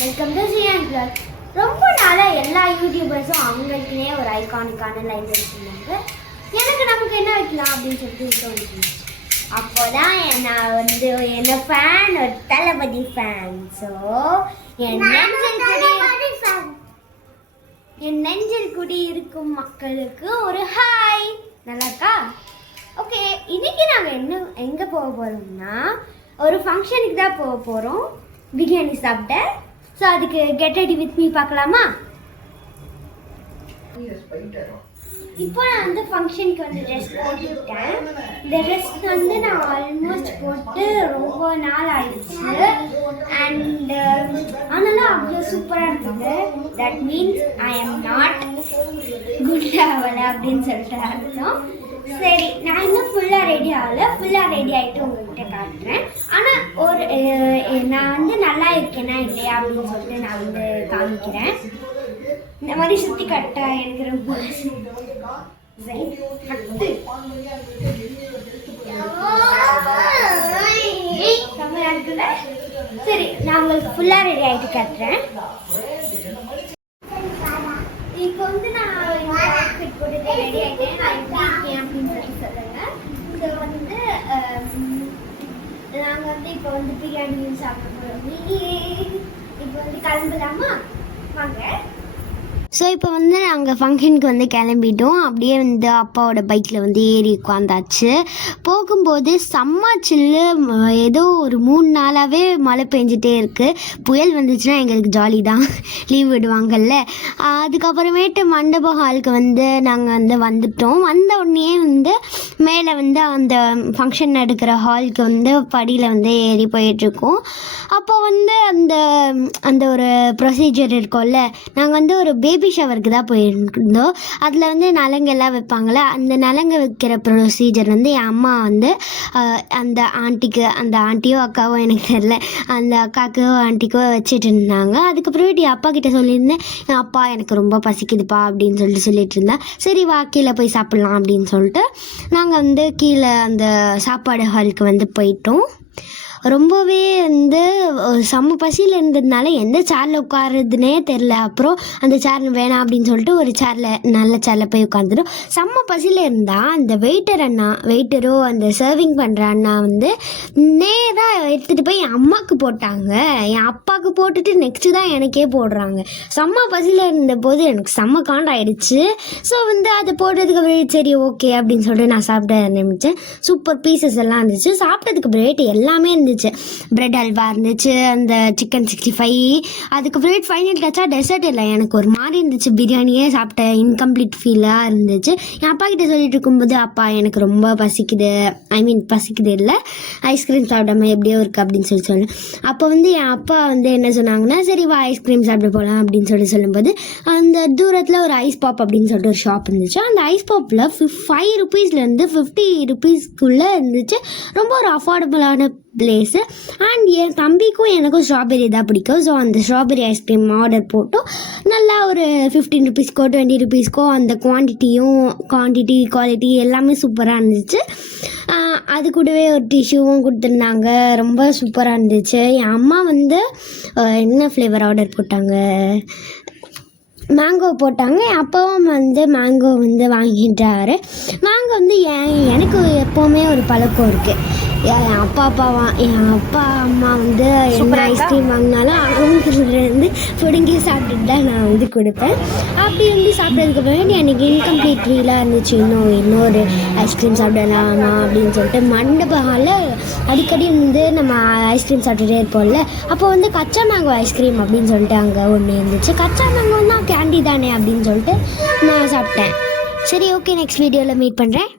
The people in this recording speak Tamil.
Welcome to cyan black. ரொம்ப நாளாக எல்லா யூடியூபர்ஸும் அவங்களுக்குனே ஒரு ஐகானிக்கான லைன் வச்சுருந்தாங்க. எனக்கு நமக்கு என்ன வைக்கலாம் அப்படின்னு சொல்லிட்டு தோணுச்சு. அப்போ தான் நான் வந்து என்ன ஃபேன், ஒரு தளபதி ஃபேன். ஸோ என் நெஞ்சில் குடி இருக்கும் மக்களுக்கு ஒரு ஹாய். நல்லா இருக்கா? ஓகே, இன்னைக்கு நாங்கள் எங்கே போக போகிறோம்னா ஒரு ஃபங்க்ஷனுக்கு தான் போக போகிறோம். பிரியாணி சாப்பிட்ட. ஸோ அதுக்கு கெட் ரெடி வித் மீ பார்க்கலாமா? இப்போ நான் வந்து ஃபங்க்ஷனுக்கு வந்து ட்ரெஸ் போட்டுவிட்டேன். இந்த ட்ரெஸ் வந்து நான் ஆல்மோஸ்ட் போட்டு ரொம்ப நாள் ஆயிடுச்சு. அண்ட் ஆனாலும் அவ்வளோ சூப்பராக இருக்குது. That means I am not good level அப்படின்னு சொல்லிட்டு அர்த்தம். சரி, நான் இன்னும் ஃபுல்லாக ரெடி ஆகலை. ஃபுல்லாக ரெடி ஆகிட்டு உங்கள்கிட்ட காட்டுறேன். ஆனால் நான் வந்து நல்லா இருக்கேனா இல்லையா அப்படின்னு சொல்லிட்டு நான் வந்து காமிக்கிறேன். இந்த மாதிரி சுற்றி கட்ட எனக்கு ரொம்ப இருக்குல்ல. சரி, நான் உங்களுக்கு ஃபுல்லாக ரெடி ஆகிட்டு காட்டுறேன். இப்போ வந்து நான் அவுட்ஃபிட் போட்டு ரெடி ஆகிட்டேன். நான் எப்படி இருக்கேன் அப்படின்னு சொல்லுங்க. ஸோ வந்து நாங்கள் வந்து இப்போ வந்து பிரியாணியும் சாப்பிட போகிறோம். இப்போ வந்து கிளம்பலாமா? வாங்க. ஸோ இப்போ வந்து நாங்கள் ஃபங்க்ஷனுக்கு வந்து கிளம்பிட்டோம். அப்படியே வந்து அப்பாவோட பைக்கில் வந்து ஏறி உட்காந்தாச்சு. போகும்போது செம்ம சில்லு. ஏதோ ஒரு 3 நாளாகவே மழை பெஞ்சிட்டே இருக்குது. புயல் வந்துச்சுன்னா எங்களுக்கு ஜாலி தான், லீவ் விடுவாங்கல்ல. அதுக்கப்புறமேட்டு மண்டப ஹாலுக்கு வந்து நாங்கள் வந்துட்டோம். வந்த உடனே வந்து மேலே வந்து அந்த ஃபங்க்ஷன் நடக்கிற ஹாலுக்கு வந்து படியில் வந்து ஏறி போயிட்டுருக்கோம். அப்போ வந்து அந்த ஒரு ப்ரொசீஜர் இருக்கும்ல, நாங்கள் வந்து ஒரு பேபி ஷவருக்கு தான் போயிருந்தோம். அதில் வந்து நலங்கெல்லாம் வைப்பாங்களே, அந்த நலங்கு வைக்கிற ப்ரொசீஜர் வந்து என் அம்மா வந்து அந்த ஆண்டியோ அக்காவோ எனக்கு தெரியல, அந்த அக்காக்கோ ஆண்டிக்கோ வச்சுட்டு இருந்தாங்க. அதுக்கப்புறமேட்டு என் அப்பா கிட்டே சொல்லியிருந்தேன், என் அப்பா எனக்கு ரொம்ப பசிக்குதுப்பா அப்படின்னு சொல்லிட்டு இருந்தேன். சரி வா கீழே போய் சாப்பிட்லாம் அப்படின்னு சொல்லிட்டு நாங்கள் வந்து கீழே அந்த சாப்பாடு ஹாலுக்கு வந்து போயிட்டோம். ரொம்பவே வந்து செம்ம பசியில் இருந்ததுனால எந்த சேரில் உட்காருதுன்னே தெரில. அப்புறம் அந்த சேர் வேணாம் அப்படின்னு சொல்லிட்டு ஒரு நல்ல சேரில் போய் உட்காந்துட்டோம். செம்ம பசியில் இருந்தால் அந்த வெயிட்டரோ அந்த சர்விங் பண்ணுற அண்ணா வந்து நேராக எடுத்துகிட்டு போய் என் அம்மாவுக்கு போட்டாங்க. என் அப்பாவுக்கு போட்டுட்டு நெக்ஸ்ட்டு தான் எனக்கே போடுறாங்க. செம்ம பசியில் இருந்தபோது எனக்கு செம்ம காண்டாயிடுச்சு. ஸோ வந்து அதை போட்டதுக்கு அப்புறம் சரி ஓகே அப்படின்னு சொல்லிட்டு நான் சாப்பிட ஆரம்பித்தேன். சூப்பர் பீசஸ் எல்லாம் இருந்துச்சு. சாப்பிட்டதுக்கு அப்புறம் எல்லாமே இருந்துச்சு. பிரெட் அல்வா இருந்துச்சு, அந்த சிக்கன் 65. அதுக்கப்புறம் ஃபைனல் டச்சாக டெசர்ட் இல்லை. எனக்கு ஒரு மாதிரி இருந்துச்சு. பிரியாணியே சாப்பிட்ட இன்கம்ப்ளீட் ஃபீலாக இருந்துச்சு. என் அப்பா கிட்ட சொல்லிட்டு இருக்கும்போது, அப்பா எனக்கு ரொம்ப பசிக்குது, பசிக்குது இல்லை, ஐஸ்கிரீம் சாப்பிடாம எப்படியோ இருக்குது அப்படின்னு சொன்னேன். அப்போ வந்து என் அப்பா வந்து என்ன சொன்னாங்கன்னா, சரி வா ஐஸ்கிரீம் சாப்பிட போகலாம் அப்படின்னு சொல்லும்போது அந்த தூரத்தில் ஒரு ஐஸ் பாப் அப்படின்னு சொல்லிட்டு ஒரு ஷாப் இருந்துச்சு. அந்த ஐஸ் பாப்பில் 5 ரூபீஸ்லேருந்து 50 ரூபீஸ்க்குள்ளே இருந்துச்சு. ரொம்ப ஒரு அஃபோர்டபுளான பிளேஸு. அண்ட் என் தம்பிக்கும் எனக்கும் ஸ்ட்ராபெரி தான் பிடிக்கும். ஸோ அந்த ஸ்ட்ராபெரி ஐஸ்கிரீம் ஆர்டர் போட்டோம். நல்லா ஒரு 15 ரூபீஸ்க்கோ 20 ரூபீஸ்க்கோ அந்த குவான்டிட்டி குவாலிட்டி எல்லாமே சூப்பராக இருந்துச்சு. அது கூடவே ஒரு டிஷ்யூவும் கொடுத்துருந்தாங்க. ரொம்ப சூப்பராக இருந்துச்சு. என் அம்மா வந்து என்ன ஃப்ளேவர் ஆர்டர் போட்டாங்க, மேங்கோ போட்டாங்க. என் அப்பாவும் வந்து மேங்கோ வந்து வாங்கிட்டாரு. மேங்கோ வந்து எனக்கு எப்போவுமே ஒரு பழக்கம் இருக்குது. என் அப்பா அம்மா வந்து என்ன ஐஸ்கிரீம் வாங்கினாலும் அவங்களுக்கு பிடுங்கி சாப்பிட்டுட்டு தான் நான் வந்து கொடுப்பேன். அப்படி வந்து சாப்பிட்றதுக்கு அப்புறம் எனக்கு இன்கம்ப்ளீட் ஃபீலாக இருந்துச்சு. இன்னொரு ஐஸ்கிரீம் சாப்பிடலாமா அப்படின்னு சொல்லிட்டு மண்டபத்தில் அடிக்கடி வந்து நம்ம ஐஸ்கிரீம் சாப்பிட்டுட்டே இருப்போம்ல. அப்போ வந்து கச்சா மேங்கோ ஐஸ்கிரீம் அப்படின்னு சொல்லிட்டு அங்கே ஒன்று இருந்துச்சு. கச்சா மேங்கோ தான் கேண்டி தானே அப்படின்னு சொல்லிட்டு நான் சாப்பிட்டேன். சரி ஓகே, நெக்ஸ்ட் வீடியோவில் மீட் பண்ணுறேன்.